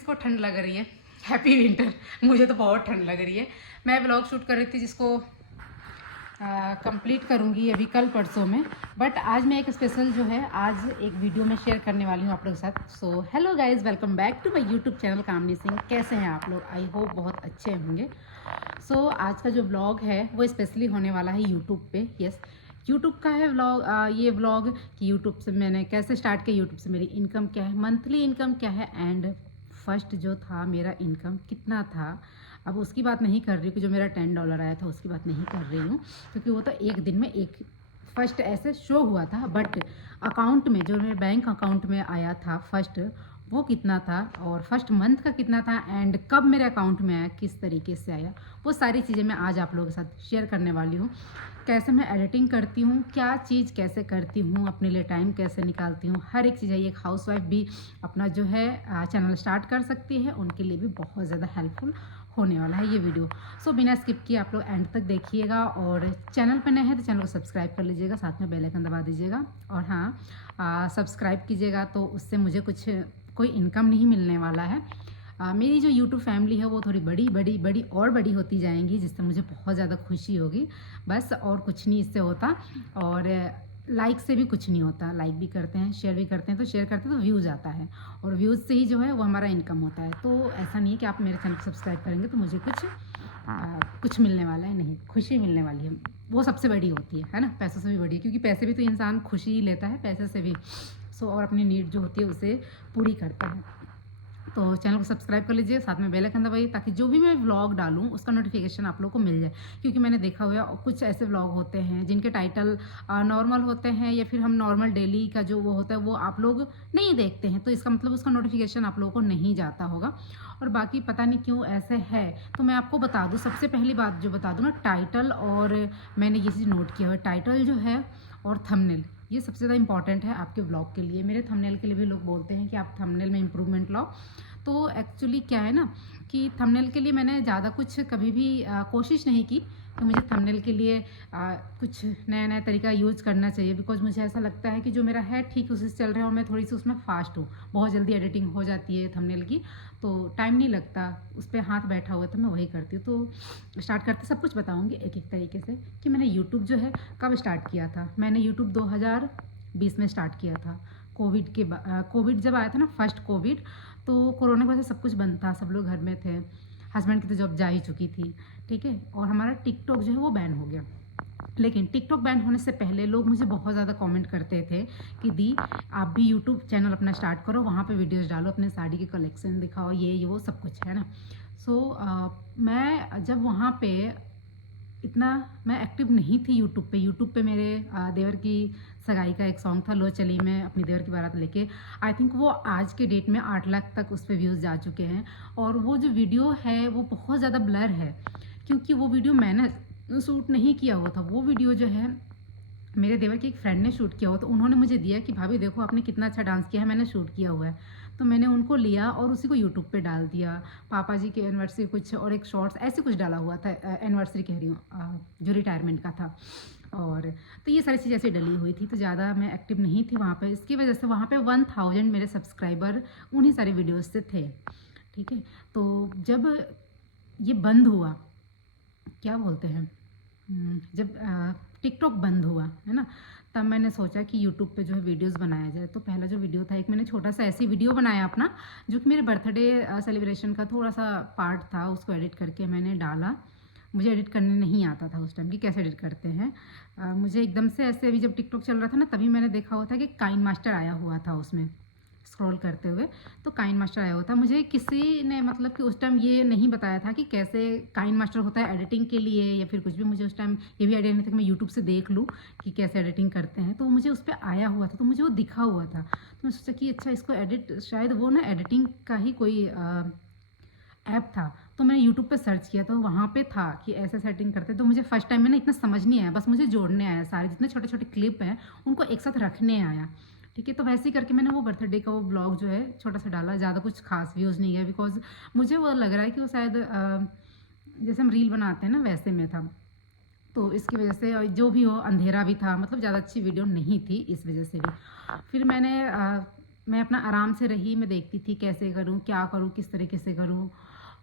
किसको ठंड लग रही है, हैप्पी विंटर। मुझे तो बहुत ठंड लग रही है। मैं ब्लॉग शूट कर रही थी जिसको कंप्लीट करूँगी अभी कल परसों में। बट आज मैं एक स्पेशल जो है आज एक वीडियो में शेयर करने वाली हूँ आप लोगों के साथ। So hello guys, welcome back to my YouTube channel Kamini Singh. कैसे हैं आप लोग? आई होप बहुत अच्छे होंगे। सो आज का जो ब्लॉग है वो स्पेशली होने वाला है यूट्यूब पे। यस, यूट्यूब का है व्लॉग। ये व्लॉग कि यूट्यूब से मैंने कैसे स्टार्ट किया, यूट्यूब से मेरी इनकम क्या है, मंथली इनकम क्या है, एंड फर्स्ट जो था मेरा इनकम कितना था। अब उसकी बात नहीं कर रही हूँ कि जो मेरा $10 आया था उसकी बात नहीं कर रही हूँ, क्योंकि वो तो एक दिन में एक फर्स्ट ऐसे शो हुआ था। बट अकाउंट में जो मेरे बैंक अकाउंट में आया था फर्स्ट, वो कितना था और फर्स्ट मंथ का कितना था एंड कब मेरे अकाउंट में आया, किस तरीके से आया, वो सारी चीज़ें मैं आज आप लोगों के साथ शेयर करने वाली हूँ। कैसे मैं एडिटिंग करती हूँ, क्या चीज़ कैसे करती हूँ, अपने लिए टाइम कैसे निकालती हूँ, हर एक चीज़ है। एक हाउसवाइफ भी अपना जो है चैनल स्टार्ट कर सकती है, उनके लिए भी बहुत ज़्यादा हेल्पफुल होने वाला है ये वीडियो। सो बिना स्किप किए आप लोग एंड तक देखिएगा, और चैनल पर नए हैं तो चैनल को सब्सक्राइब कर लीजिएगा, साथ में बेल आइकन दबा दीजिएगा। और हाँ, सब्सक्राइब कीजिएगा तो उससे मुझे कोई इनकम नहीं मिलने वाला है। मेरी जो यूट्यूब फैमिली है वो थोड़ी बड़ी होती जाएंगी, जिससे मुझे बहुत ज़्यादा खुशी होगी। बस और कुछ नहीं इससे होता। और लाइक से भी कुछ नहीं होता। लाइक भी करते हैं, शेयर भी करते हैं, तो शेयर करते हैं तो व्यूज़ आता है, और व्यूज़ से ही जो है वो हमारा इनकम होता है। तो ऐसा नहीं है कि आप मेरे चैनल को सब्सक्राइब करेंगे तो मुझे कुछ मिलने वाला है, नहीं, खुशी मिलने वाली है। वो सबसे बड़ी होती है ना, पैसों से भी बड़ी है, क्योंकि पैसे भी तो इंसान खुशी लेता है पैसे से भी। और अपनी नीड जो होती है उसे पूरी करता है। तो चैनल को सब्सक्राइब कर लीजिए, साथ में बेल आइकन दबाइए, ताकि जो भी मैं व्लॉग डालूँ उसका नोटिफिकेशन आप लोग को मिल जाए। क्योंकि मैंने देखा हुआ है कुछ ऐसे व्लॉग होते हैं जिनके टाइटल नॉर्मल होते हैं, या फिर हम नॉर्मल डेली का जो वो होता है वो आप लोग नहीं देखते हैं, तो इसका मतलब उसका नोटिफिकेशन आप लोगों को नहीं जाता होगा। और बाकी पता नहीं क्यों ऐसे है, तो मैं आपको बता दूँ, सबसे पहली बात जो बता दूँ ना, टाइटल। और मैंने ये चीज़ नोट किया हुआ है, टाइटल जो है और थंबनेल, ये सबसे ज़्यादा इंपॉर्टेंट है आपके ब्लॉग के लिए। मेरे थंबनेल के लिए भी लोग बोलते हैं कि आप थंबनेल में इम्प्रूवमेंट लाओ। तो एक्चुअली क्या है ना कि थंबनेल के लिए मैंने ज़्यादा कुछ कभी भी कोशिश नहीं की कि मुझे थंबनेल के लिए कुछ नया तरीका यूज़ करना चाहिए। बिकॉज मुझे ऐसा लगता है कि जो मेरा है ठीक उसी से चल रहा है, और मैं थोड़ी सी उसमें फास्ट हूँ, बहुत जल्दी एडिटिंग हो जाती है थंबनेल की, तो टाइम नहीं लगता, उस पर हाथ बैठा हुआ है, तो मैं वही करती हूँ। तो स्टार्ट करते सब कुछ बताऊँगी एक एक तरीके से कि मैंने यूट्यूब जो है कब स्टार्ट किया था। मैंने यूट्यूब 2020 में स्टार्ट किया था। कोविड जब आया था ना, फर्स्ट कोविड, तो कोरोना की वजह से सब कुछ बंद था, सब लोग घर में थे, हस्बैंड की तो जॉब जा ही चुकी थी, ठीक है। और हमारा टिकटॉक जो है वो बैन हो गया। लेकिन टिकटॉक बैन होने से पहले लोग मुझे बहुत ज़्यादा कमेंट करते थे कि दी आप भी यूट्यूब चैनल अपना स्टार्ट करो, वहाँ पे वीडियोस डालो, अपने साड़ी के कलेक्शन दिखाओ, ये वो सब कुछ है ना। मैं जब वहाँ पे इतना मैं एक्टिव नहीं थी यूट्यूब पे मेरे देवर की सगाई का एक सॉन्ग था, लो चली मैं अपनी देवर की बारात लेके। आई थिंक वो आज के डेट में 8 लाख तक उस पर व्यूज़ जा चुके हैं। और वो जो वीडियो है वो बहुत ज़्यादा ब्लर है, क्योंकि वो वीडियो मैंने शूट नहीं किया हुआ था। वो वीडियो जो है मेरे देवर के एक फ्रेंड ने शूट किया हुआ, तो उन्होंने मुझे दिया कि भाभी देखो आपने कितना अच्छा डांस किया है, मैंने शूट किया हुआ है। तो मैंने उनको लिया और उसी को यूट्यूब पे डाल दिया। पापा जी की एनिवर्सरी कुछ और एक शॉर्ट्स ऐसे कुछ डाला हुआ था, एनिवर्सरी कह रही हूँ, जो रिटायरमेंट का था। और तो ये सारी चीज़ ऐसे डली हुई थी, तो ज़्यादा मैं एक्टिव नहीं थी वहाँ पे। इसकी वजह से वहाँ पे 1000 मेरे सब्सक्राइबर उन्हीं सारे वीडियोज़ से थे, ठीक है। तो जब ये बंद हुआ, क्या बोलते हैं, जब टिकटॉक बंद हुआ है ना, तब मैंने सोचा कि यूट्यूब पे जो है वीडियोस बनाया जाए। तो पहला जो वीडियो था, एक मैंने छोटा सा ऐसी वीडियो बनाया अपना, जो कि मेरे बर्थडे सेलिब्रेशन का थोड़ा सा पार्ट था, उसको एडिट करके मैंने डाला। मुझे एडिट करने नहीं आता था उस टाइम कि कैसे एडिट करते हैं। मुझे एकदम से ऐसे, अभी जब टिकटॉक चल रहा था ना, तभी मैंने देखा हुआ था कि काइन मास्टर आया हुआ था उसमें स्क्रॉल करते हुए, तो काइन मास्टर आया होता। मुझे किसी ने मतलब कि उस टाइम ये नहीं बताया था कि कैसे काइन मास्टर होता है एडिटिंग के लिए, या फिर कुछ भी। मुझे उस टाइम ये भी आइडिया नहीं था कि मैं यूट्यूब से देख लूँ कि कैसे एडिटिंग करते हैं। तो मुझे उस पर आया हुआ था, तो मुझे वो दिखा हुआ था, तो मैं सोचा कि अच्छा इसको एडिट, शायद वो ना एडिटिंग का ही कोई ऐप था। तो मैंने यूट्यूब पे सर्च किया, तो वहाँ पे था कि ऐसे सेटिंग करते। तो मुझे फर्स्ट टाइम में ना इतना समझ नहीं आया, बस मुझे जोड़ने आया, सारे जितने छोटे छोटे क्लिप हैं उनको एक साथ रखने आया, ठीक है। तो वैसे ही करके मैंने वो बर्थडे का वो ब्लॉग जो है छोटा सा डाला, ज़्यादा कुछ खास व्यूज़ नहीं है, बिकॉज मुझे वो लग रहा है कि वो शायद जैसे हम रील बनाते हैं ना वैसे में था। तो इसकी वजह से, और जो भी हो, अंधेरा भी था, मतलब ज़्यादा अच्छी वीडियो नहीं थी, इस वजह से भी फिर मैंने मैं अपना आराम से रही, मैं देखती थी कैसे करूँ, क्या करूँ, किस तरीके से करूँ।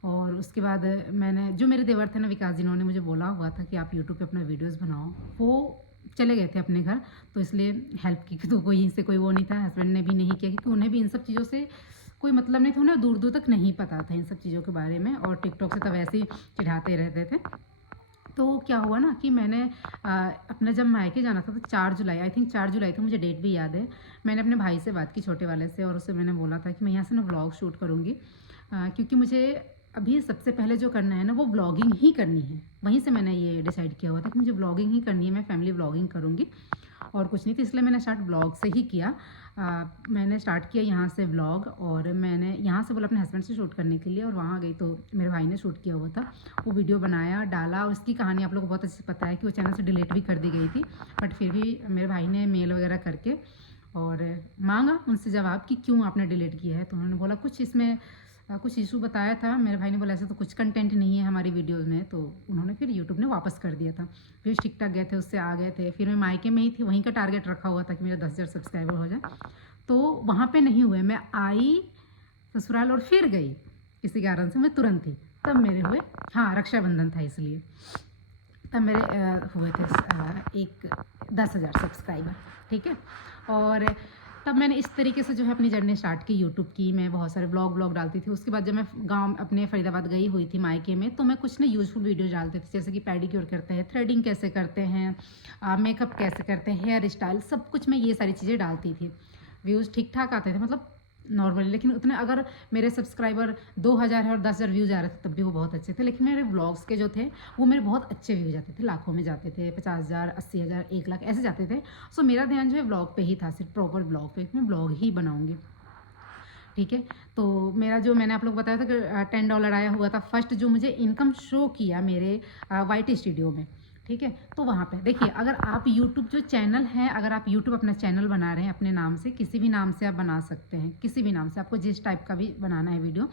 और उसके बाद मैंने जो मेरे देवर थे ना विकास, जिन्होंने मुझे बोला हुआ था कि आप यूट्यूब पे अपना वीडियोस बनाओ, वो चले गए थे अपने घर, तो इसलिए हेल्प की तो कोई से कोई वो नहीं था। हस्बैंड ने भी नहीं किया क्योंकि उन्हें भी इन सब चीज़ों से कोई मतलब नहीं था, उन्हें दूर दूर तक नहीं पता था इन सब चीज़ों के बारे में, और टिकटॉक से तो वैसे ही चिढ़ाते रहते थे। तो क्या हुआ ना कि मैंने अपना जब मायके जाना था तो 4 जुलाई, आई थिंक 4 जुलाई था, मुझे डेट भी याद है। मैंने अपने भाई से बात की, छोटे वाले से, और उससे मैंने बोला था कि मैं यहाँ से ना व्लॉग शूट करूँगी, क्योंकि मुझे अभी सबसे पहले जो करना है ना वो व्लॉगिंग ही करनी है। वहीं से मैंने ये डिसाइड किया हुआ था कि मुझे व्लॉगिंग ही करनी है, मैं फैमिली व्लॉगिंग करूँगी और कुछ नहीं। तो इसलिए मैंने स्टार्ट व्लॉग से ही किया। मैंने स्टार्ट किया यहाँ से व्लॉग, और मैंने यहाँ से बोला अपने हस्बैंड से शूट करने के लिए, और वहाँ गई तो मेरे भाई ने शूट किया हुआ था, वो वीडियो बनाया, डाला। और उसकी कहानी आप लोगों को बहुत अच्छे से पता है कि वो चैनल से डिलीट भी कर दी गई थी, बट फिर भी मेरे भाई ने मेल वगैरह करके और मांगा उनसे जवाब कि क्यों आपने डिलीट किया है। तो उन्होंने बोला कुछ इसमें कुछ इशू बताया था। मेरे भाई ने बोला ऐसे तो कुछ कंटेंट नहीं है हमारी वीडियोज़ में, तो उन्होंने फिर यूट्यूब ने वापस कर दिया था। फिर टिकटॉक गए थे, उससे आ गए थे। फिर मैं मायके में ही थी, वहीं का टारगेट रखा हुआ था कि मेरा 10,000 सब्सक्राइबर हो जाए, तो वहाँ पे नहीं हुए। मैं आई ससुराल और फिर गई किसी कारण से, मैं तुरंत थी, तब मेरे हुए, हाँ रक्षाबंधन था इसलिए, तब मेरे हुए थे एक 10,000 सब्सक्राइबर, ठीक है। और तब मैंने इस तरीके से जो है अपनी जर्नी स्टार्ट की यूट्यूब की। मैं बहुत सारे ब्लॉग डालती थी। उसके बाद जब मैं गांव अपने फरीदाबाद गई हुई थी मायके में, तो मैं कुछ ना यूज़फुल वीडियो डालती थी, जैसे कि पेडिक्योर करते हैं, थ्रेडिंग कैसे करते हैं, मेकअप कैसे करते हैं, हेयर स्टाइल, सब कुछ मैं ये सारी चीज़ें डालती थी। व्यूज़ ठीक ठाक आते थे, मतलब नॉर्मली, लेकिन उतने अगर मेरे सब्सक्राइबर 2,000 है और 10,000 व्यूज़ आ रहे थे तब भी वो बहुत अच्छे थे। लेकिन मेरे व्लॉग्स के जो थे वो मेरे बहुत अच्छे व्यूज़ आते थे, लाखों में जाते थे, 50,000, 80,000, 1 लाख ऐसे जाते थे। सो मेरा ध्यान जो है व्लॉग पे ही था, सिर्फ प्रॉपर व्लॉग पे, मैं व्लॉग ही बनाऊँगी, ठीक है। तो मेरा जो मैंने आप लोग बताया था कि $10 आया हुआ था फर्स्ट, जो मुझे इनकम शो किया मेरे वाईटी स्टूडियो में, ठीक है। तो वहाँ पे देखिए, अगर आप यूट्यूब जो चैनल है, अगर आप यूट्यूब अपना चैनल बना रहे हैं अपने नाम से, किसी भी नाम से आप बना सकते हैं, किसी भी नाम से, आपको जिस टाइप का भी बनाना है वीडियो,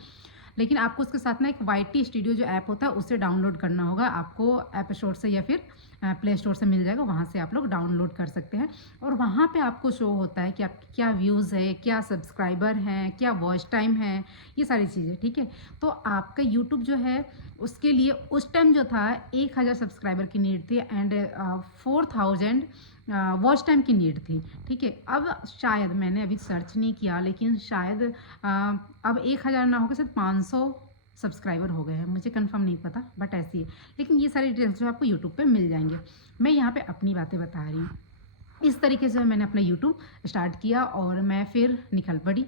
लेकिन आपको उसके साथ ना एक वाईटी स्टूडियो जो ऐप होता है उससे डाउनलोड करना होगा। आपको ऐप स्टोर से या फिर प्ले स्टोर से मिल जाएगा, वहाँ से आप लोग डाउनलोड कर सकते हैं। और वहाँ पे आपको शो होता है कि आपकी क्या व्यूज़ है, क्या सब्सक्राइबर हैं, क्या वॉच टाइम है, ये सारी चीज़ें, ठीक है। तो आपका यूट्यूब जो है उसके लिए उस टाइम जो था 1,000 सब्सक्राइबर की नीड थी, एंड 4,000 वॉच टाइम की नीड थी, ठीक है। अब शायद, मैंने अभी सर्च नहीं किया, लेकिन शायद अब 1,000 ना होकर सिर्फ 500 सब्सक्राइबर हो गए हैं, मुझे कंफर्म नहीं पता, बट ऐसी है। लेकिन ये सारी डिटेल्स जो आपको यूट्यूब पे मिल जाएंगे। मैं यहाँ पे अपनी बातें बता रही हूँ। इस तरीके से मैंने अपना यूट्यूब स्टार्ट किया और मैं फिर निकल पड़ी,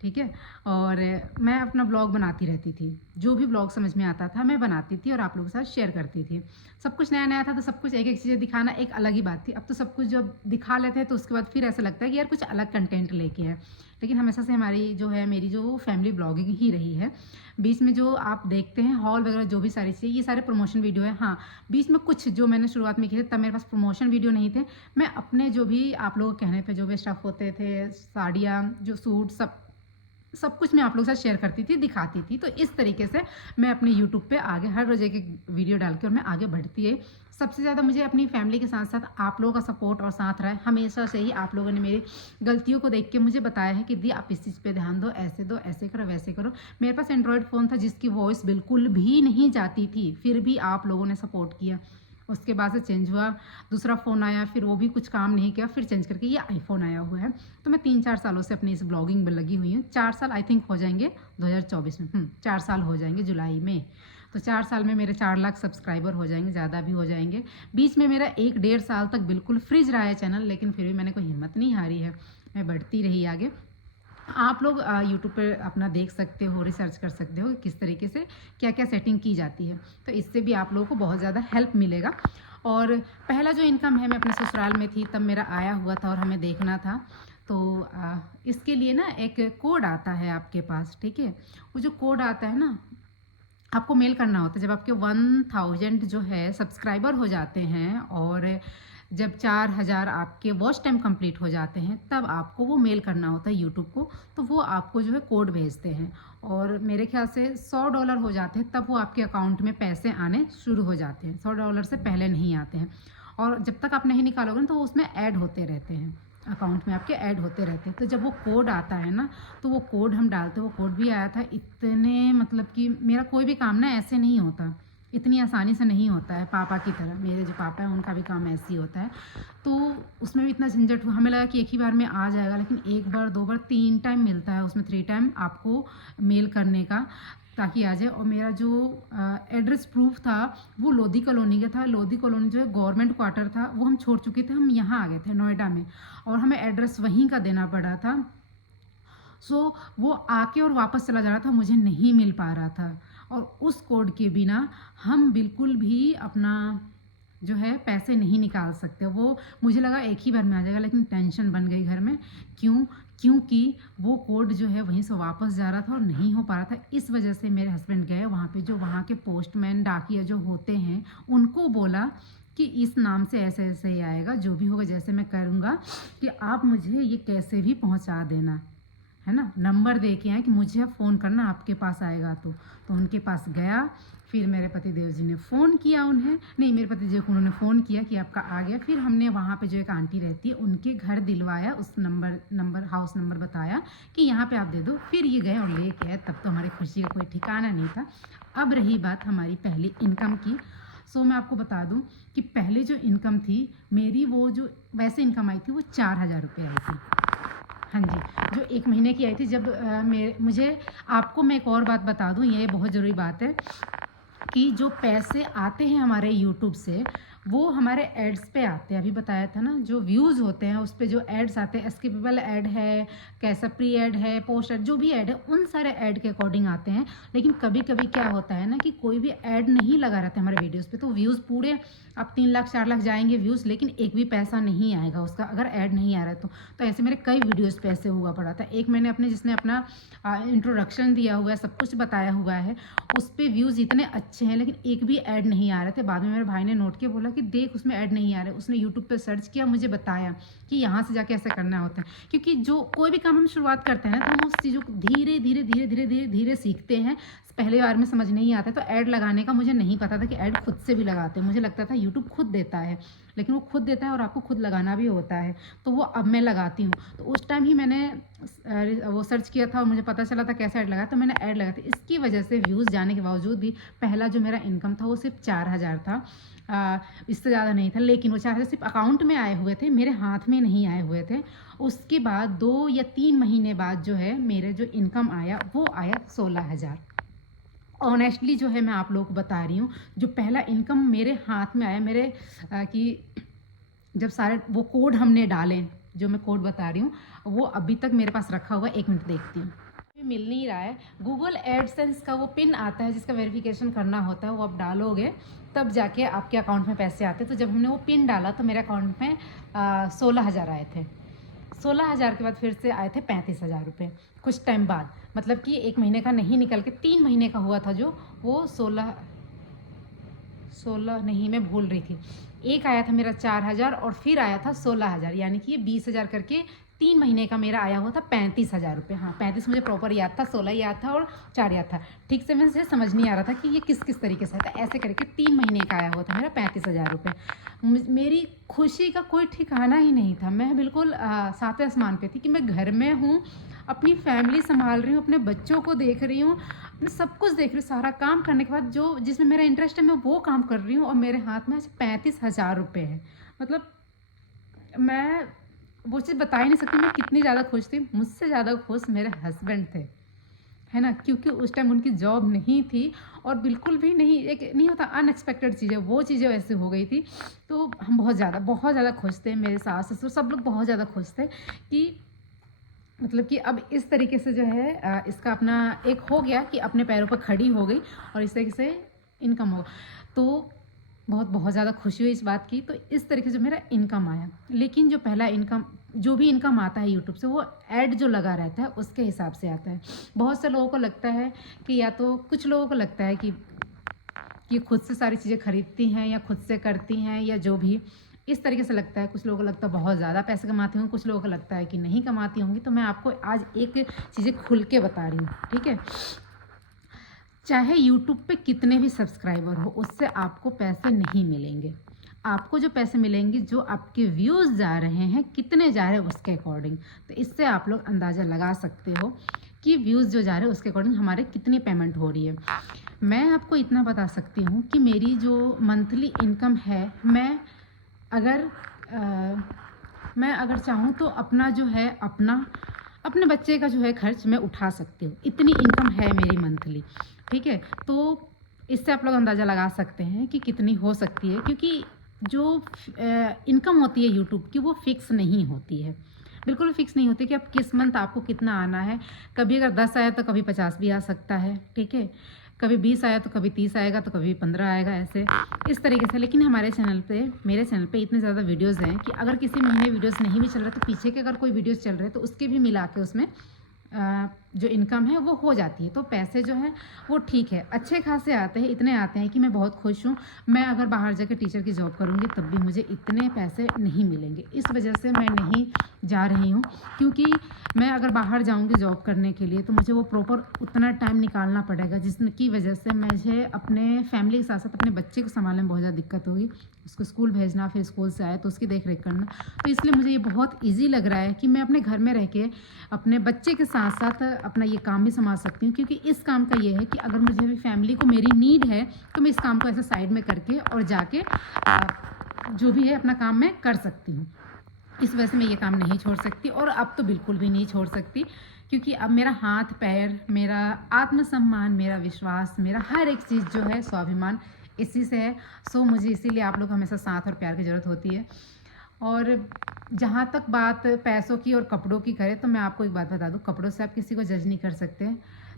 ठीक है। और मैं अपना ब्लॉग बनाती रहती थी, जो भी ब्लॉग समझ में आता था मैं बनाती थी और आप लोगों के साथ शेयर करती थी। सब कुछ नया नया था, तो सब कुछ एक एक चीज़ें दिखाना एक अलग ही बात थी। अब तो सब कुछ जब दिखा लेते हैं तो उसके बाद फिर ऐसा लगता है कि यार कुछ अलग कंटेंट लेके है। लेकिन हमेशा से हमारी जो है, मेरी जो फैमिली ब्लॉगिंग ही रही है। बीच में जो आप देखते हैं हॉल वगैरह, जो भी सारी चीज़ें, ये सारे प्रमोशन वीडियो है। हाँ, बीच में कुछ जो मैंने शुरुआत में किए थे, तब मेरे पास प्रमोशन वीडियो नहीं थे। मैं अपने जो भी आप लोगों के कहने पे जो भी स्टफ़ होते थे, साड़ियाँ, जो सूट, सब कुछ मैं आप लोगों के साथ शेयर करती थी, दिखाती थी। तो इस तरीके से मैं अपने यूट्यूब पे आगे हर रोज़ एक एक वीडियो डाल के और मैं आगे बढ़ती है। सबसे ज़्यादा मुझे अपनी फैमिली के साथ साथ आप लोगों का सपोर्ट और साथ रहा है। हमेशा से ही आप लोगों ने मेरी गलतियों को देख के मुझे बताया है कि दी आप इस चीज़ पे ध्यान दो, ऐसे करो, वैसे करो। मेरे पास एंड्रॉयड फ़ोन था जिसकी वॉइस बिल्कुल भी नहीं जाती थी, फिर भी आप लोगों ने सपोर्ट किया। उसके बाद से चेंज हुआ, दूसरा फ़ोन आया, फिर वो भी कुछ काम नहीं किया, फिर चेंज करके ये आईफ़ोन आया हुआ है। तो मैं 3-4 सालों से अपनी इस ब्लॉगिंग में लगी हुई हूँ। 4 साल आई थिंक हो जाएंगे 2024 में, 4 साल हो जाएंगे जुलाई में। तो 4 साल में मेरे 4 लाख सब्सक्राइबर हो जाएंगे, ज़्यादा भी हो जाएंगे। बीच में मेरा 1-1.5 साल तक बिल्कुल फ्रीज रहा है चैनल, लेकिन फिर भी मैंने कोई हिम्मत नहीं हारी है, मैं बढ़ती रही आगे। आप लोग यूट्यूब पर अपना देख सकते हो, रिसर्च कर सकते हो कि किस तरीके से क्या क्या सेटिंग की जाती है। तो इससे भी आप लोगों को बहुत ज़्यादा हेल्प मिलेगा। और पहला जो इनकम है, मैं अपने ससुराल में थी तब मेरा आया हुआ था और हमें देखना था। तो इसके लिए ना एक कोड आता है आपके पास, ठीक है। वो जो कोड आता है ना, आपको मेल करना होता है। जब आपके 1,000 जो है सब्सक्राइबर हो जाते हैं और जब 4,000 आपके वॉच टाइम कंप्लीट हो जाते हैं, तब आपको वो मेल करना होता है यूट्यूब को। तो वो आपको जो है कोड भेजते हैं, और मेरे ख्याल से $100 हो जाते हैं, तब वो आपके अकाउंट में पैसे आने शुरू हो जाते हैं। $100 से पहले नहीं आते हैं, और जब तक आप नहीं निकालोगे ना तो वो उसमें ऐड होते रहते हैं, अकाउंट में आपके ऐड होते रहते हैं। तो जब वो कोड आता है ना, तो वो कोड हम डालते, वो कोड भी आया था। इतने मतलब कि मेरा कोई भी काम ना ऐसे नहीं होता, इतनी आसानी से नहीं होता है पापा की तरह। मेरे जो पापा हैं उनका भी काम ऐसे ही होता है। तो उसमें भी इतना झंझट हुआ, हमें लगा कि एक ही बार में आ जाएगा, लेकिन 1 बार 2 बार 3 टाइम मिलता है उसमें, 3 टाइम आपको मेल करने का, ताकि आ जाए। और मेरा जो एड्रेस प्रूफ था वो लोधी कॉलोनी का था। लोधी कॉलोनी जो है गवर्नमेंट क्वार्टर था, वो हम छोड़ चुके थे, हम यहाँ आ गए थे नोएडा में, और हमें एड्रेस वहीं का देना पड़ा था। सो वो आके और वापस चला जा रहा था, मुझे नहीं मिल पा रहा था। और उस कोड के बिना हम बिल्कुल भी अपना जो है पैसे नहीं निकाल सकते। वो मुझे लगा एक ही बार में आ जाएगा, लेकिन टेंशन बन गई घर में। क्योंकि वो कोड जो है वहीं से वापस जा रहा था और नहीं हो पा रहा था। इस वजह से मेरे हस्बैंड गए वहाँ पे, जो वहाँ के पोस्टमैन डाकिया जो होते हैं, उनको बोला कि इस नाम से ऐसे ऐसे ही आएगा, जो भी होगा जैसे मैं करूँगा, कि आप मुझे ये कैसे भी पहुँचा देना, है ना। नंबर दे के आए कि मुझे फ़ोन करना, आपके पास आएगा। तो उनके पास गया। फिर मेरे पतिदेव जी ने फ़ोन किया, उन्हें नहीं, मेरे पतिदेव को उन्होंने फ़ोन किया कि आपका आ गया। फिर हमने वहाँ पे जो एक आंटी रहती है उनके घर दिलवाया, उस नंबर हाउस नंबर बताया कि यहाँ पे आप दे दो। फिर ये गए और ले के आए। तब तो हमारी खुशी का कोई ठिकाना नहीं था। अब रही बात हमारी पहली इनकम की। सो मैं आपको बता दूँ कि पहले जो इनकम थी मेरी, वो जो वैसे इनकम आई थी वो 4000 रुपये आई थी। हाँ जी, जो 1 महीने की आई थी। जब मुझे आपको मैं एक और बात बता दूँ, ये बहुत ज़रूरी बात है कि जो पैसे आते हैं हमारे यूट्यूब से, वो हमारे एड्स पे आते हैं। अभी बताया था ना, जो व्यूज़ होते हैं उस पे जो एड्स आते हैं, स्किपेबल ऐड है, कैसा प्री ऐड है, पोस्ट ऐड, जो भी ऐड है उन सारे ऐड के अकॉर्डिंग आते हैं। लेकिन कभी कभी क्या होता है ना कि कोई भी ऐड नहीं लगा रहता है हमारे वीडियोस पे, तो व्यूज़ पूरे अब 3 लाख 4 लाख जाएंगे व्यूज़, लेकिन एक भी पैसा नहीं आएगा उसका, अगर ऐड नहीं आ रहा है तो ऐसे मेरे कई वीडियोस पे ऐसे हुआ पड़ा था। एक मैंने अपने, जिसने अपना इंट्रोडक्शन दिया हुआ है, सब कुछ बताया हुआ है, उस पर व्यूज़ इतने अच्छे हैं, लेकिन एक भी ऐड नहीं आ रहे थे। बाद में मेरे भाई ने नोट किया, बोला कि देख उसमें ऐड नहीं आ रहे। उसने यूट्यूब पे सर्च किया, मुझे बताया कि यहाँ से जाके ऐसा करना होता है। क्योंकि जो कोई भी काम हम शुरुआत करते हैं ना, तो हम उस चीज़ों को धीरे धीरे धीरे धीरे धीरे धीरे सीखते हैं। पहले बार में समझ नहीं आता। तो ऐड लगाने का मुझे नहीं पता था कि ऐड खुद से भी लगाते हैं। मुझे लगता था यूट्यूब खुद देता है, लेकिन वो खुद देता है और आपको खुद लगाना भी होता है। तो वो अब मैं लगाती हूँ। तो उस टाइम ही मैंने वो सर्च किया था और मुझे पता चला था कैसे ऐड लगाया, तो मैंने ऐड लगाया था। इसकी वजह से व्यूज़ जाने के बावजूद भी पहला जो मेरा इनकम था वो सिर्फ 4000 था, इससे ज़्यादा नहीं था। लेकिन वो 4000 सिर्फ अकाउंट में आए हुए थे, मेरे हाथ में नहीं आए हुए थे। उसके बाद 2 या 3 महीने बाद जो है मेरे जो इनकम आया वो आया 16000। ऑनेस्टली जो है मैं आप लोगों को बता रही हूँ, जो पहला इनकम मेरे हाथ में आया, मेरे कि जब सारे वो कोड हमने डाले, जो मैं कोड बता रही हूँ वो अभी तक मेरे पास रखा हुआ है। 1 मिनट देखती हूँ, मिल नहीं रहा है। गूगल एडसेंस का वो पिन आता है जिसका वेरिफिकेशन करना होता है, वो आप डालोगे तब जाके आपके अकाउंट में पैसे आते हैं। तो जब हमने वो पिन डाला तो मेरे अकाउंट में 16000 आए थे। 16000 के बाद फिर से आए थे 35000 रुपये कुछ टाइम बाद। मतलब कि 1 महीने का नहीं निकल के 3 महीने का हुआ था, जो वो 16 नहीं, मैं भूल रही थी। एक आया था मेरा 4000 और फिर आया था 16000, यानी कि ये 20000 करके 3 महीने का मेरा आया हुआ था 35000 रुपये। हाँ, 35 मुझे प्रॉपर याद था, 16 याद था और 4 याद था। ठीक से मुझे समझ नहीं आ रहा था कि ये किस किस तरीके से था। ऐसे करके 3 महीने का आया हुआ था मेरा 35000 रुपये। मेरी खुशी का कोई ठिकाना ही नहीं था। मैं बिल्कुल 7वें आसमान पे थी कि मैं घर में हूँ, अपनी फैमिली संभाल रही हूँ, अपने बच्चों को देख रही हूँ, मैं सब कुछ देख रही हूँ। सारा काम करने के बाद जो जिसमें मेरा इंटरेस्ट है मैं वो काम कर रही हूँ, और मेरे हाथ में 35000 रुपये है। मतलब मैं वो चीज़ बता ही नहीं सकती मैं कितनी ज़्यादा खुश थी। मुझसे ज़्यादा खुश मेरे हस्बैंड थे, है ना, क्योंकि उस टाइम उनकी जॉब नहीं थी और बिल्कुल भी नहीं, एक नहीं होता अनएक्सपेक्टेड चीज़ें, वो चीज़ें वैसे हो गई थी। तो हम बहुत ज़्यादा खुश थे। मेरे सास ससुर सब लोग बहुत ज़्यादा खुश थे कि मतलब कि अब इस तरीके से जो है इसका अपना एक हो गया कि अपने पैरों पर खड़ी हो गई और इस तरीके से इनकम हो। तो बहुत ज़्यादा खुशी हुई इस बात की। तो इस तरीके से मेरा इनकम आया। लेकिन जो पहला इनकम, जो भी इनकम आता है यूट्यूब से, वो ऐड जो लगा रहता है उसके हिसाब से आता है। बहुत से लोगों को लगता है कि, या तो कुछ लोगों को लगता है कि खुद से सारी चीज़ें खरीदती हैं या खुद से करती हैं या जो भी, इस तरीके से लगता है। कुछ लोगों को लगता है बहुत ज़्यादा पैसे कमाती होंगी, कुछ लोगों को लगता है कि नहीं कमाती होंगी। तो मैं आपको आज एक चीज़ें खुल के बता रही हूँ, ठीक है। चाहे यूट्यूब पे कितने भी सब्सक्राइबर हो, उससे आपको पैसे नहीं मिलेंगे। आपको जो पैसे मिलेंगे, जो आपके व्यूज़ जा रहे हैं कितने जा रहे हैं उसके अकॉर्डिंग। तो इससे आप लोग अंदाज़ा लगा सकते हो कि व्यूज़ जो जा रहे हैं उसके अकॉर्डिंग हमारे कितनी पेमेंट हो रही है। मैं आपको इतना बता सकती हूँ कि मेरी जो मंथली इनकम है, मैं अगर चाहूँ तो अपना जो है अपने बच्चे का जो है खर्च मैं उठा सकती हूँ, इतनी इनकम है मेरी मंथली। ठीक है, तो इससे आप लोग अंदाज़ा लगा सकते हैं कि कितनी हो सकती है, क्योंकि जो इनकम होती है यूट्यूब की वो फिक्स नहीं होती है, बिल्कुल भी फिक्स नहीं होती कि अब किस मंथ आपको कितना आना है। कभी अगर 10 आया तो कभी 50 भी आ सकता है, ठीक है, कभी 20 आया तो कभी 30 आएगा तो कभी 15 आएगा, ऐसे इस तरीके से। लेकिन हमारे चैनल पे, मेरे चैनल पे इतने ज़्यादा वीडियोज़ हैं कि अगर किसी महीने वीडियोज़ नहीं भी चल रहे तो पीछे के अगर कोई वीडियोज़ चल रहे हैं तो उसके भी मिला के उसमें जो इनकम है वो हो जाती है। तो पैसे जो है वो ठीक है, अच्छे खासे आते हैं, इतने आते हैं कि मैं बहुत खुश हूँ। मैं अगर बाहर जाकर टीचर की जॉब करूँगी तब भी मुझे इतने पैसे नहीं मिलेंगे, इस वजह से मैं नहीं जा रही हूँ। क्योंकि मैं अगर बाहर जाऊँगी जॉब करने के लिए तो मुझे वो प्रॉपर उतना टाइम निकालना पड़ेगा, जिसकी वजह से मुझे अपने फैमिली के साथ साथ अपने बच्चे को संभालने में बहुत ज़्यादा दिक्कत होगी। उसको स्कूल भेजना, फिर स्कूल से आए तो उसकी देख रेख करना। तो इसलिए मुझे ये बहुत ईजी लग रहा है कि मैं अपने घर में रह के अपने बच्चे के साथ साथ अपना ये काम भी संभाल सकती हूँ। क्योंकि इस काम का ये है कि अगर मुझे भी फैमिली को मेरी नीड है तो मैं इस काम को ऐसे साइड में करके और जाके जो भी है अपना काम मैं कर सकती हूँ। इस वजह से मैं ये काम नहीं छोड़ सकती, और अब तो बिल्कुल भी नहीं छोड़ सकती, क्योंकि अब मेरा हाथ पैर, मेरा आत्मसम्मान, मेरा विश्वास, मेरा हर एक चीज़ जो है, स्वाभिमान इसी से है। सो मुझे इसीलिए आप लोग हमेशा साथ और प्यार की ज़रूरत होती है। और जहाँ तक बात पैसों की और कपड़ों की करें तो मैं आपको एक बात बता दूँ, कपड़ों से आप किसी को जज नहीं कर सकते।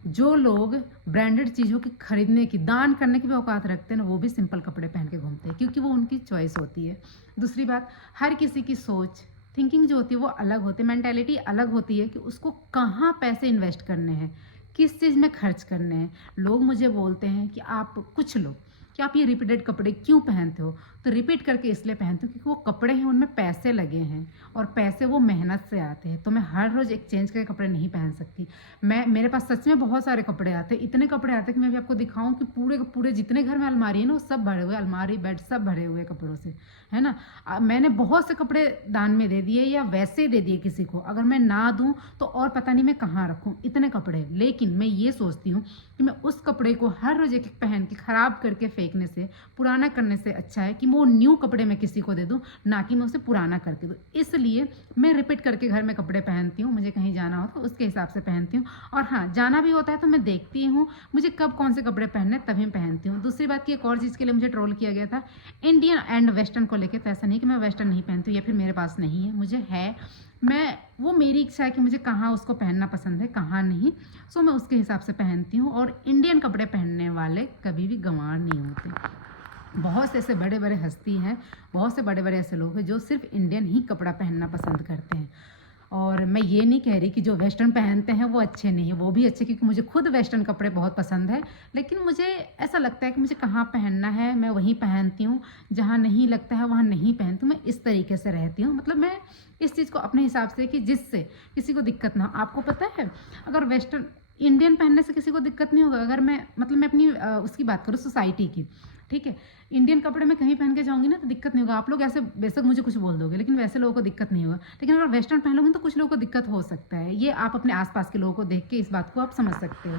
जो लोग ब्रांडेड चीज़ों की खरीदने की, दान करने की भी औकात रखते हैं ना, वो भी सिंपल कपड़े पहन के घूमते हैं, क्योंकि वो उनकी चॉइस होती है। दूसरी बात, हर किसी की सोच, थिंकिंग जो होती है वो अलग होती है, मेंटालिटी अलग होती है कि उसको कहाँ पैसे इन्वेस्ट करने हैं, किस चीज़ में खर्च करने हैं। लोग मुझे बोलते हैं कि कुछ लोग कि आप ये रिपीटेड कपड़े क्यों पहनते हो? तो रिपीट करके इसलिए पहनती हूँ क्योंकि वो कपड़े हैं, उनमें पैसे लगे हैं और पैसे वो मेहनत से आते हैं। तो मैं हर रोज़ एक्सचेंज करके कपड़े नहीं पहन सकती। मेरे पास सच में बहुत सारे कपड़े आते हैं, इतने कपड़े आते हैं कि मैं भी आपको दिखाऊँ कि पूरे के पूरे जितने घर में अलमारी है ना, वो सब भरे हुए, अलमारी, बेड सब भरे हुए कपड़ों से, है ना। मैंने बहुत से कपड़े दान में दे दिए या वैसे दे दिए किसी को, अगर मैं ना दूँ तो और पता नहीं मैं कहाँ रखूँ इतने कपड़े। लेकिन मैं ये सोचती हूँ कि मैं उस कपड़े को हर रोज़ एक-एक पहन के ख़राब करके फेंकने से, पुराना करने से अच्छा है कि वो न्यू कपड़े मैं किसी को दे दूँ, ना कि मैं उसे पुराना करके दूँ। इसलिए मैं रिपीट करके घर में कपड़े पहनती हूँ, मुझे कहीं जाना हो तो उसके हिसाब से पहनती हूँ। और हाँ, जाना भी होता है तो मैं देखती हूँ मुझे कब कौन से कपड़े पहनने, तभी मैं पहनती हूँ। दूसरी बात की एक और चीज़ के लिए मुझे ट्रोल किया गया था, इंडियन एंड वेस्टर्न को लेके। तो ऐसा नहीं कि मैं वेस्टर्न नहीं पहनती हूँ या फिर मेरे पास नहीं है, मुझे है। वो मेरी इच्छा है कि मुझे कहाँ उसको पहनना पसंद है, कहाँ नहीं। सो मैं उसके हिसाब से पहनती हूँ। और इंडियन कपड़े पहनने वाले कभी भी गंवार नहीं होते। बहुत से ऐसे बड़े बड़े हस्ती हैं, बहुत से बड़े बड़े ऐसे लोग हैं जो सिर्फ इंडियन ही कपड़ा पहनना पसंद करते हैं। और मैं ये नहीं कह रही कि जो वेस्टर्न पहनते हैं वो अच्छे नहीं हैं, वो भी अच्छे, क्योंकि मुझे खुद वेस्टर्न कपड़े बहुत पसंद है। लेकिन मुझे ऐसा लगता है कि मुझे कहाँ पहनना है मैं वहीं पहनती हूँ, जहाँ नहीं लगता है वहाँ नहीं पहनती हूँ। मैं इस तरीके से रहती हूँ, मतलब मैं इस चीज़ को अपने हिसाब से, कि जिससे किसी को दिक्कत ना हो। आपको पता है, अगर वेस्टर्न इंडियन पहनने से किसी को दिक्कत नहीं होगा। अगर मैं अपनी उसकी बात करूँ, सोसाइटी की, ठीक है, इंडियन कपड़े में कहीं पहन के जाऊंगी ना तो दिक्कत नहीं होगा। आप लोग ऐसे बेशक मुझे कुछ बोल दोगे, लेकिन वैसे लोगों को दिक्कत नहीं होगा। लेकिन अगर वेस्टर्न पहन लोगे तो कुछ लोगों को दिक्कत हो सकता है। ये आप अपने आसपास के लोगों को देख के इस बात को आप समझ सकते हो,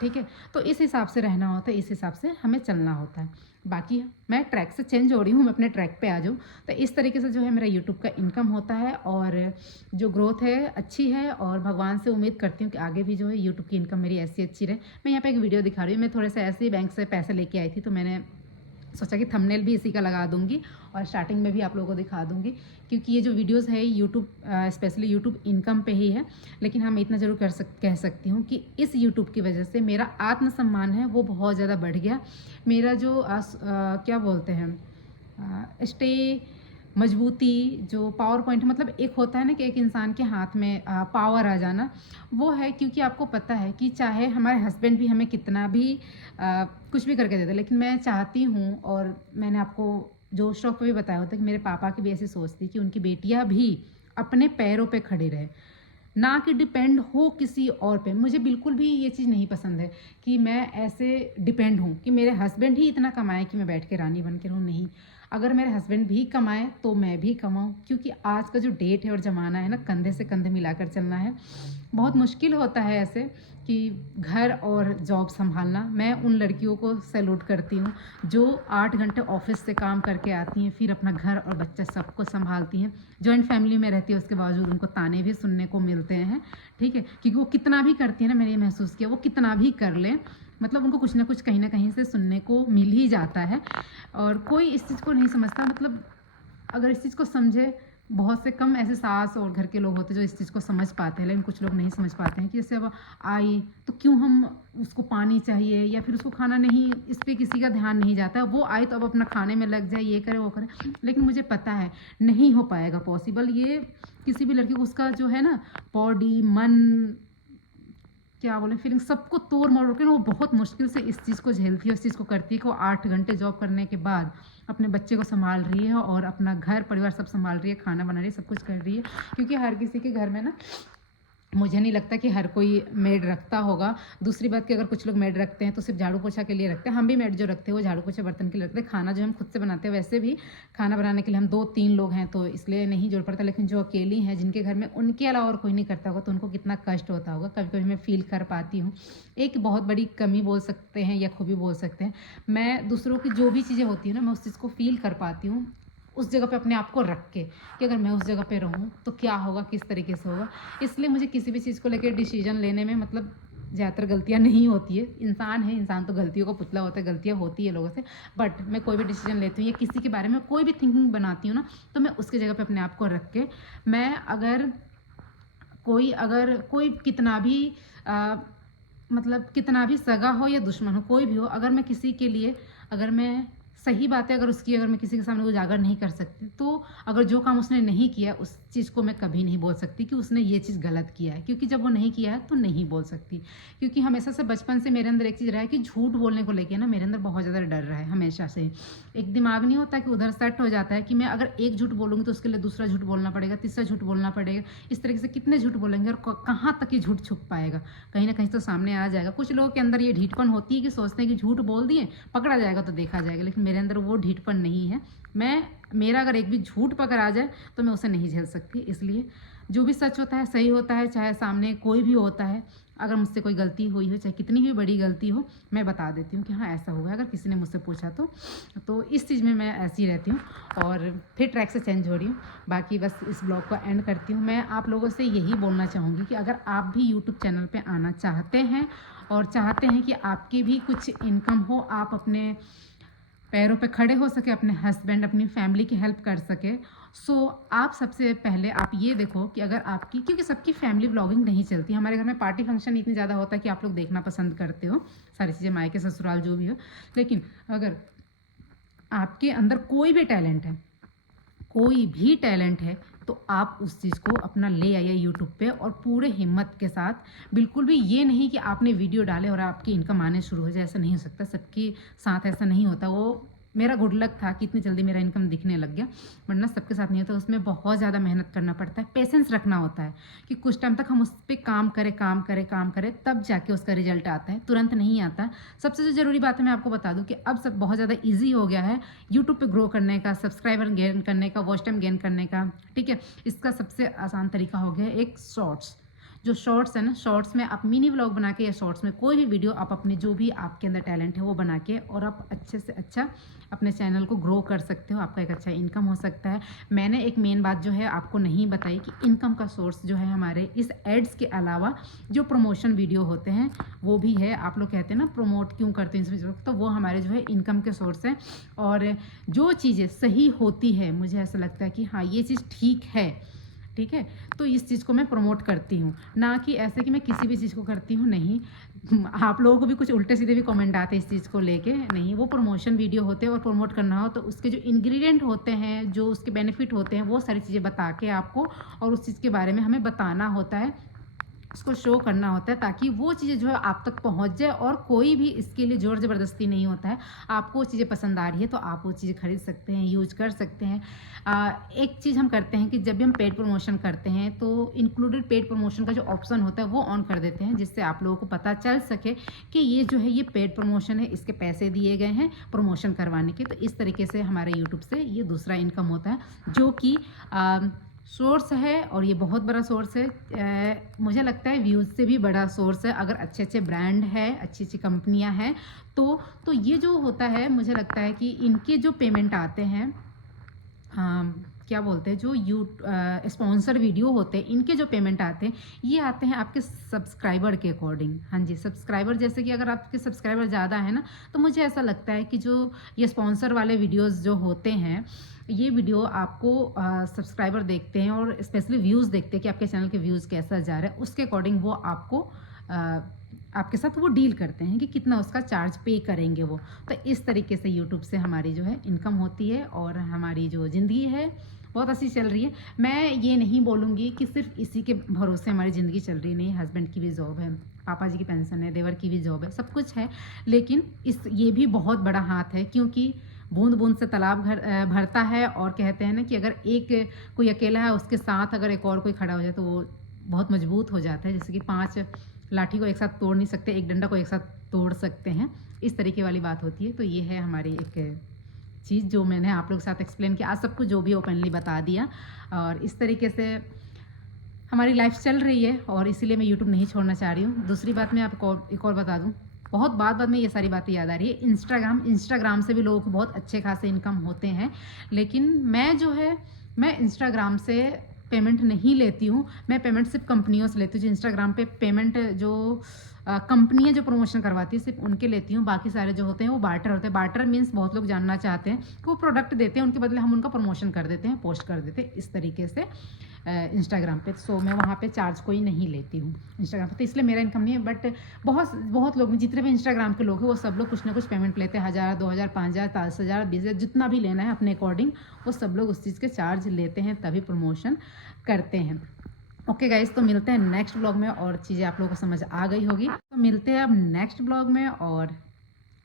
ठीक है। तो इस हिसाब से रहना होता है, इस हिसाब से हमें चलना होता है। बाकी मैं ट्रैक से चेंज हो रही हूँ, मैं अपने ट्रैक पे आ जाऊँ। तो इस तरीके से जो है मेरा यूट्यूब का इनकम होता है, और जो ग्रोथ है अच्छी है। और भगवान से उम्मीद करती हूँ कि आगे भी जो है यूट्यूब की इनकम मेरी ऐसी अच्छी रहे। मैं यहाँ पे एक वीडियो दिखा रही हूँ, मैं थोड़े से ऐसे ही बैंक से पैसे लेके आई थी, तो मैंने सोचा कि थंबनेल भी इसी का लगा दूंगी और स्टार्टिंग में भी आप लोगों को दिखा दूंगी, क्योंकि ये जो वीडियोस है यूट्यूब, स्पेशली यूट्यूब इनकम पे ही है। लेकिन हाँ, मैं इतना ज़रूर कह सकती हूँ कि इस यूट्यूब की वजह से मेरा आत्मसम्मान है वो बहुत ज़्यादा बढ़ गया। मेरा जो क्या बोलते हैं, मजबूती, जो पावर पॉइंट, मतलब एक होता है ना कि एक इंसान के हाथ में पावर आ जाना, वो है। क्योंकि आपको पता है कि चाहे हमारे हस्बैंड भी हमें कितना भी कुछ भी करके देते, लेकिन मैं चाहती हूँ, और मैंने आपको जो शौक पे भी बताया होता है कि मेरे पापा की भी ऐसी सोच थी कि उनकी बेटियाँ भी अपने पैरों पे खड़ी रहे, ना कि डिपेंड हो किसी और पे। मुझे बिल्कुल भी ये चीज़ नहीं पसंद है कि मैं ऐसे डिपेंड हूँ कि मेरे हस्बैंड ही इतना कमाए कि मैं बैठ के रानी बन के रहूँ। नहीं, अगर मेरे हस्बैंड भी कमाएं तो मैं भी कमाऊं, क्योंकि आज का जो डेट है और ज़माना है ना, कंधे से कंधे मिलाकर चलना है। बहुत मुश्किल होता है ऐसे कि घर और जॉब संभालना। मैं उन लड़कियों को सैल्यूट करती हूँ जो 8 घंटे ऑफिस से काम करके आती हैं, फिर अपना घर और बच्चा सबको संभालती हैं। जॉइंट फैमिली में रहती है, उसके बावजूद उनको ताने भी सुनने को मिलते हैं, ठीक है, क्योंकि वो कितना भी करती है ना, मैंने ये महसूस किया, वो कितना भी कर लें, मतलब उनको कुछ ना कुछ कहीं ना कहीं से सुनने को मिल ही जाता है। और कोई इस चीज़ को नहीं समझता, मतलब अगर इस चीज़ को समझे, बहुत से कम ऐसे सास और घर के लोग होते हैं जो इस चीज़ को समझ पाते हैं, लेकिन कुछ लोग नहीं समझ पाते हैं कि जैसे अब आई तो क्यों हम उसको पानी चाहिए या फिर उसको खाना नहीं, इस पर किसी का ध्यान नहीं जाता। वो आई तो अब अपना खाने में लग जाए, ये करे वो करे, लेकिन मुझे पता है नहीं हो पाएगा पॉसिबल। ये किसी भी लड़की को उसका जो है ना बॉडी, मन, क्या बोले, फीलिंग, सबको तोड़ मरोड़ के वो बहुत मुश्किल से इस चीज़ को झेलती है, इस चीज़ को करती है कि वो 8 घंटे जॉब करने के बाद अपने बच्चे को संभाल रही है और अपना घर परिवार सब संभाल रही है, खाना बना रही है, सब कुछ कर रही है। क्योंकि हर किसी के घर में ना, मुझे नहीं लगता कि हर कोई मेड रखता होगा। दूसरी बात कि अगर कुछ लोग मेड रखते हैं तो सिर्फ झाड़ू पोछा के लिए रखते हैं। हम भी मेड जो रखते हैं वो झाड़ू पोछा बर्तन के लिए रखते हैं। खाना जो हम खुद से बनाते हैं, वैसे भी खाना बनाने के लिए हम 2-3 लोग हैं तो इसलिए नहीं जोड़ पड़ता। लेकिन जो अकेली हैं, जिनके घर में उनके अलावा और कोई नहीं करता होगा, तो उनको कितना कष्ट होता होगा, कभी कभी मैं फील कर पाती हूँ। एक बहुत बड़ी कमी बोल सकते हैं या खूबी बोल सकते हैं, मैं दूसरों की जो भी चीज़ें होती हैं ना, मैं उस चीज़ को फील कर पाती हूँ उस जगह पे अपने आप को रख के, कि अगर मैं उस जगह पे रहूँ तो क्या होगा, किस तरीके से होगा। इसलिए मुझे किसी भी चीज़ को लेकर डिसीजन लेने में मतलब ज़्यादातर गलतियाँ नहीं होती है। इंसान है, इंसान तो गलतियों का पुतला होता है, गलतियाँ होती है लोगों से। बट मैं कोई भी डिसीजन लेती हूँ या किसी के बारे में कोई भी थिंकिंग बनाती हूँ ना, तो मैं उसकी जगह पे अपने आप को रख के, मैं अगर कोई कितना भी मतलब कितना भी सगा हो या दुश्मन हो, कोई भी हो, अगर मैं किसी के लिए, अगर मैं सही बात है, अगर मैं किसी के सामने उजागर नहीं कर सकती, तो अगर जो काम उसने नहीं किया उस चीज़ को मैं कभी नहीं बोल सकती कि उसने ये चीज़ गलत किया है, क्योंकि जब वो नहीं किया है तो नहीं बोल सकती। क्योंकि हमेशा से बचपन से मेरे अंदर एक चीज़ रहा है कि झूठ बोलने को लेकर ना मेरे अंदर बहुत ज़्यादा डर रहा है हमेशा से। एक दिमाग नहीं होता कि उधर सेट हो जाता है कि मैं अगर एक झूठ बोलूँगी तो उसके लिए दूसरा झूठ बोलना पड़ेगा, तीसरा झूठ बोलना पड़ेगा। इस तरीके से कितने झूठ बोलेंगे और कहाँ तक ये झूठ छुप पाएगा, कहीं ना कहीं तो सामने आ जाएगा। कुछ लोगों के अंदर ये ढीठपन होती है कि सोचते हैं कि झूठ बोल दिए, पकड़ा जाएगा तो देखा जाएगा, लेकिन मेरे अंदर वो ढीठपन नहीं है। मेरा अगर एक भी झूठ पकड़ा जाए तो मैं उसे नहीं झेल सकती। इसलिए जो भी सच होता है सही होता है, चाहे सामने कोई भी होता है। अगर मुझसे कोई गलती हुई हो, चाहे कितनी भी बड़ी गलती हो, मैं बता देती हूँ कि हाँ ऐसा हुआ है, अगर किसी ने मुझसे पूछा तो इस चीज़ में मैं ऐसी रहती हूँ। और फिर ट्रैक से चेंज हो रही हूँ। बाकी बस इस ब्लॉग को एंड करती हूँ। मैं आप लोगों से यही बोलना चाहूँगी कि अगर आप भी यूट्यूब चैनल पर आना चाहते हैं और चाहते हैं कि आपकी भी कुछ इनकम हो, आप अपने पैरों पे खड़े हो सके, अपने हस्बैंड, अपनी फैमिली की हेल्प कर सके, सो आप सबसे पहले आप ये देखो कि अगर आपकी, क्योंकि सबकी फैमिली व्लॉगिंग नहीं चलती। हमारे घर में पार्टी फंक्शन इतनी ज़्यादा होता है कि आप लोग देखना पसंद करते हो, सारी चीज़ें मायके ससुराल जो भी हो। लेकिन अगर आपके अंदर कोई भी टैलेंट है तो आप उस चीज़ को अपना ले आइए यूट्यूब पे और पूरे हिम्मत के साथ। बिल्कुल भी ये नहीं कि आपने वीडियो डाले और आपकी इनकम आने शुरू हो जाए, ऐसा नहीं हो सकता। सबके साथ ऐसा नहीं होता। वो मेरा गुड लक था कि इतनी जल्दी मेरा इनकम दिखने लग गया, वरना सबके साथ नहीं होता। उसमें बहुत ज़्यादा मेहनत करना पड़ता है, पेशेंस रखना होता है कि कुछ टाइम तक हम उस पर काम करें तब जाके उसका रिजल्ट आता है, तुरंत नहीं आता। सबसे जो ज़रूरी बात है मैं आपको बता दूं कि अब सब बहुत ज़्यादा ईजी हो गया है यूट्यूब पे ग्रो करने का, सब्सक्राइबर गेन करने का, वॉच टाइम गेन करने का, ठीक है। इसका सबसे आसान तरीका हो गया एक शॉर्ट्स। जो शॉर्ट्स है ना, शॉर्ट्स में आप मिनी व्लॉग बना के या शॉर्ट्स में कोई भी वीडियो आप अपने जो भी आपके अंदर टैलेंट है वो बना के, और आप अच्छे से अच्छा अपने चैनल को ग्रो कर सकते हो। आपका एक अच्छा इनकम हो सकता है। मैंने एक मेन बात जो है आपको नहीं बताई कि इनकम का सोर्स जो है हमारे इस एड्स के अलावा जो प्रमोशन वीडियो होते हैं वो भी है। आप लोग कहते हैं ना प्रमोट क्यों करते हैं इसमें, तो वो हमारे जो है इनकम के सोर्स हैं। और जो चीज़ें सही होती है, मुझे ऐसा लगता है कि हाँ ये चीज़ ठीक है, तो इस चीज़ को मैं प्रमोट करती हूँ। ना कि ऐसे कि मैं किसी भी चीज़ को करती हूँ, नहीं। आप लोगों को भी कुछ उल्टे सीधे भी कमेंट आते हैं इस चीज़ को लेके, नहीं। वो प्रमोशन वीडियो होते हैं और प्रमोट करना हो तो उसके जो इंग्रेडिएंट होते हैं, जो उसके बेनिफिट होते हैं, वो सारी चीज़ें बता के आपको और उस चीज़ के बारे में हमें बताना होता है। उसको शो करना होता है, ताकि वो चीज़ें जो है आप तक पहुँच जाए और कोई भी इसके लिए ज़ोर ज़बरदस्ती नहीं होता है। आपको वो चीज़ें पसंद आ रही है तो आप वो चीज़ें खरीद सकते हैं, यूज़ कर सकते हैं। एक चीज़ हम करते हैं कि जब भी हम पेड प्रमोशन करते हैं तो इंक्लूडेड पेड प्रमोशन का जो ऑप्शन होता है वो ऑन कर देते हैं, जिससे आप लोगों को पता चल सके कि ये जो है ये पेड प्रमोशन है, इसके पैसे दिए गए हैं प्रमोशन करवाने के। तो इस तरीके से हमारे यूट्यूब से ये दूसरा इनकम होता है, जो कि सोर्स है और ये बहुत बड़ा सोर्स है। मुझे लगता है व्यूज़ से भी बड़ा सोर्स है। अगर अच्छे अच्छे ब्रांड है, अच्छी अच्छी कंपनियां हैं तो ये जो होता है, मुझे लगता है कि इनके जो पेमेंट आते हैं, क्या बोलते हैं, जो स्पॉन्सर वीडियो होते हैं, इनके जो पेमेंट आते हैं ये आते हैं आपके सब्सक्राइबर के अकॉर्डिंग। हाँ जी, सब्सक्राइबर, जैसे कि अगर आपके सब्सक्राइबर ज़्यादा है ना, तो मुझे ऐसा लगता है कि जो ये स्पॉन्सर वाले वीडियोस जो होते हैं, ये वीडियो आपको सब्सक्राइबर देखते हैं और स्पेशली व्यूज़ देखते हैं कि आपके चैनल के व्यूज़ कैसा जा रहा है, उसके अकॉर्डिंग वो आपको आपके साथ वो डील करते हैं कि कितना उसका चार्ज पे करेंगे वो। तो इस तरीके से यूट्यूब से हमारी जो है इनकम होती है और हमारी जो ज़िंदगी है बहुत अच्छी चल रही है। मैं ये नहीं बोलूँगी कि सिर्फ इसी के भरोसे हमारी ज़िंदगी चल रही है, नहीं, हस्बैंड की भी जॉब है, पापा जी की पेंशन है, देवर की भी जॉब है, सब कुछ है। लेकिन ये भी बहुत बड़ा हाथ है, क्योंकि बूंद बूंद से तालाब भरता है। और कहते हैं ना कि अगर एक कोई अकेला है, उसके साथ अगर एक और कोई खड़ा हो जाए तो वो बहुत मजबूत हो जाता है। जैसे कि 5 लाठी को एक साथ तोड़ नहीं सकते, एक डंडा को एक साथ तोड़ सकते हैं, इस तरीके वाली बात होती है। तो ये है हमारी एक चीज़ जो मैंने आप लोग के साथ एक्सप्लेन किया, आज सब कुछ जो भी ओपनली बता दिया। और इस तरीके से हमारी लाइफ चल रही है और इसीलिए मैं यूट्यूब नहीं छोड़ना चाह रही हूँ। दूसरी बात मैं आपको एक और बता दूँ, बहुत बाद में ये सारी बातें याद आ रही है। इंस्टाग्राम से भी लोगों को बहुत अच्छे खासे इनकम होते हैं, लेकिन मैं जो है मैं इंस्टाग्राम से पेमेंट नहीं लेती हूँ। मैं पेमेंट सिर्फ कंपनियों से लेती हूँ। जो इंस्टाग्राम पे पेमेंट जो कंपनियां जो प्रमोशन करवाती है, सिर्फ उनके लेती हूँ। बाकी सारे जो होते हैं वो बार्टर होते हैं। बार्टर मीन्स बहुत लोग जानना चाहते हैं कि वो प्रोडक्ट देते हैं, उनके बदले हम उनका प्रमोशन कर देते हैं, पोस्ट कर देते हैं, इस तरीके से इंस्टाग्राम पे। सो मैं वहाँ पे चार्ज कोई नहीं लेती हूँ इंस्टाग्राम पे, तो इसलिए मेरा इनकम नहीं है। बट बहुत लोग, जितने भी इंस्टाग्राम के लोग हैं, वो सब लोग कुछ ना कुछ पेमेंट लेते हैं, 1000, 2000, 5000, 10,000, 20,000, जितना भी लेना है अपने अकॉर्डिंग, वो सब लोग उस चीज़ के चार्ज लेते हैं, तभी प्रमोशन करते हैं। ओके गाइस, तो मिलते हैं नेक्स्ट ब्लॉग में और चीज़ें आप लोगों को समझ आ गई होगी। तो मिलते हैं अब नेक्स्ट ब्लॉग में। और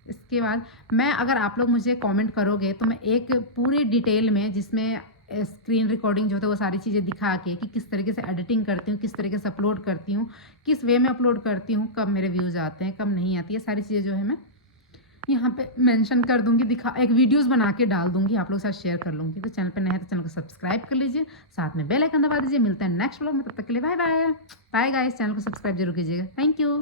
इसके बाद मैं, अगर आप लोग मुझे कमेंट करोगे तो मैं एक पूरे डिटेल में, जिसमें स्क्रीन रिकॉर्डिंग जो होता है वो सारी चीज़ें दिखा के कि किस तरीके से एडिटिंग करती हूँ, किस तरीके से अपलोड करती हूँ, किस वे में अपलोड करती हूँ, कब मेरे व्यूज़ आते हैं, कब नहीं आती है, सारी चीज़ें जो है मैं यहाँ पे मेंशन कर दूंगी, एक वीडियोस बना के डाल दूंगी, आप लोग के साथ शेयर कर लूँगी। तो चैनल पे नए हैं तो चैनल को सब्सक्राइब कर लीजिए, साथ में बेल आइकन दबा दीजिए। मिलते हैं नेक्स्ट व्लॉग में, तब तक के लिए bye bye. Bye guys, channel को सब्सक्राइब जरूर कीजिएगा। Thank you.